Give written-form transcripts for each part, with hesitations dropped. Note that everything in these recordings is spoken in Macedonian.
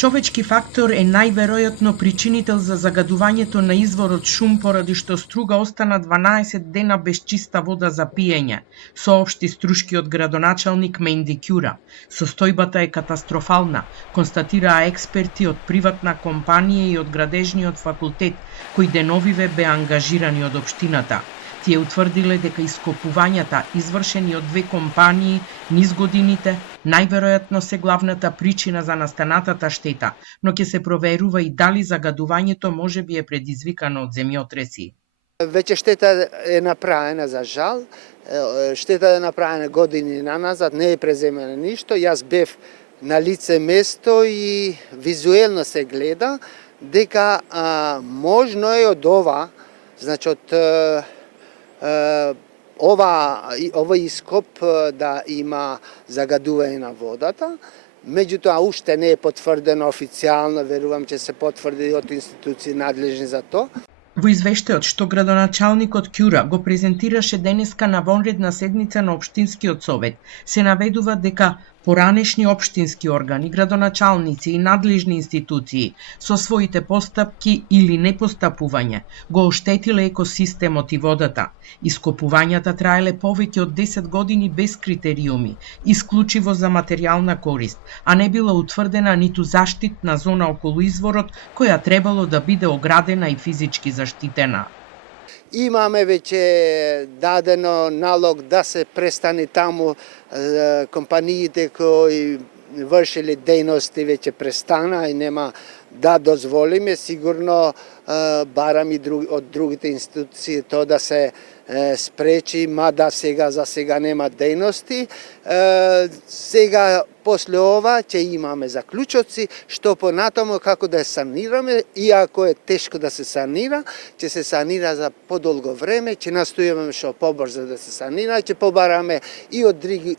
Човечки фактор е најверојатно причинител за загадувањето на изворот шум, поради што Струга остана 12 дена без чиста вода за пиење, соопшти струшкиот градоначалник Менди Ќура. Состојбата е катастрофална, констатираа експерти од приватна компанија и од градежниот факултет, кои деновиве беа ангажирани од општината. Тие утврдиле дека ископувањата, извршени од две компании низ годините, најверојатно се главната причина за настанатата штета, но ќе се проверува и дали загадувањето можеби е предизвикано од земјотреси. Веќе штета е направена, за жал. Штета е направена години наназад, не е преземено ништо. Јас бев на лице место и визуелно се гледа дека можно е од ова, значи од овој ископ да има загадување на водата, меѓутоа уште не е потврдено официјално, верувам ќе се потврди од институции надлежни за тоа. Во извештајот што градоначалникот Ќура го презентираше денеска на вонредна седница на Општинскиот совет, се наведува дека поранешни општински органи, градоначалници и надлежни институции со своите постапки или непостапување го оштетиле екосистемот и водата. Ископувањата траеле повеќе од 10 години без критериуми, исклучиво за материјална корист, а не била утврдена ниту заштитна зона околу изворот, која требало да биде оградена и физички заштитена. Имаме веќе дадено налог да се престане таму, компаниите кои вршили дејности веќе престана и нема да дозволиме. Сигурно барам и од другите институции тоа да се спречи, мада за сега нема дејности. Сега после ова ќе имаме заклучоци што понатаму како да санираме, иако е тешко да се санира, ќе се санира за подолго време, ќе настојуваме што побрзо да се санира, ќе побараме и од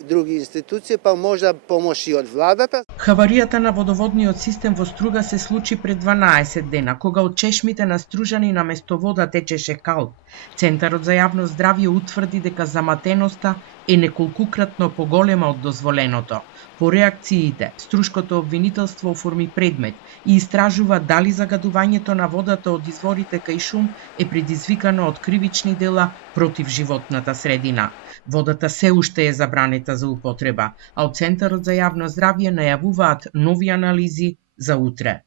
други институции, па можда помош и од владата. Хаваријата на водоводниот систем во Струга се случи пред 12 дена, кога од чешмите на Стружани наместо вода течеше кал. Центарот за јавно здравје утврди дека заматеноста е неколкукратно поголема од дозволеното. По реакциите, Струшкото обвинителство оформи предмет и истражува дали загадувањето на водата од изворите кај шум е предизвикано од кривични дела против животната средина. Водата се уште е забранета за употреба, а од Центарот за јавно здравје најавуваат нови анализи за утре.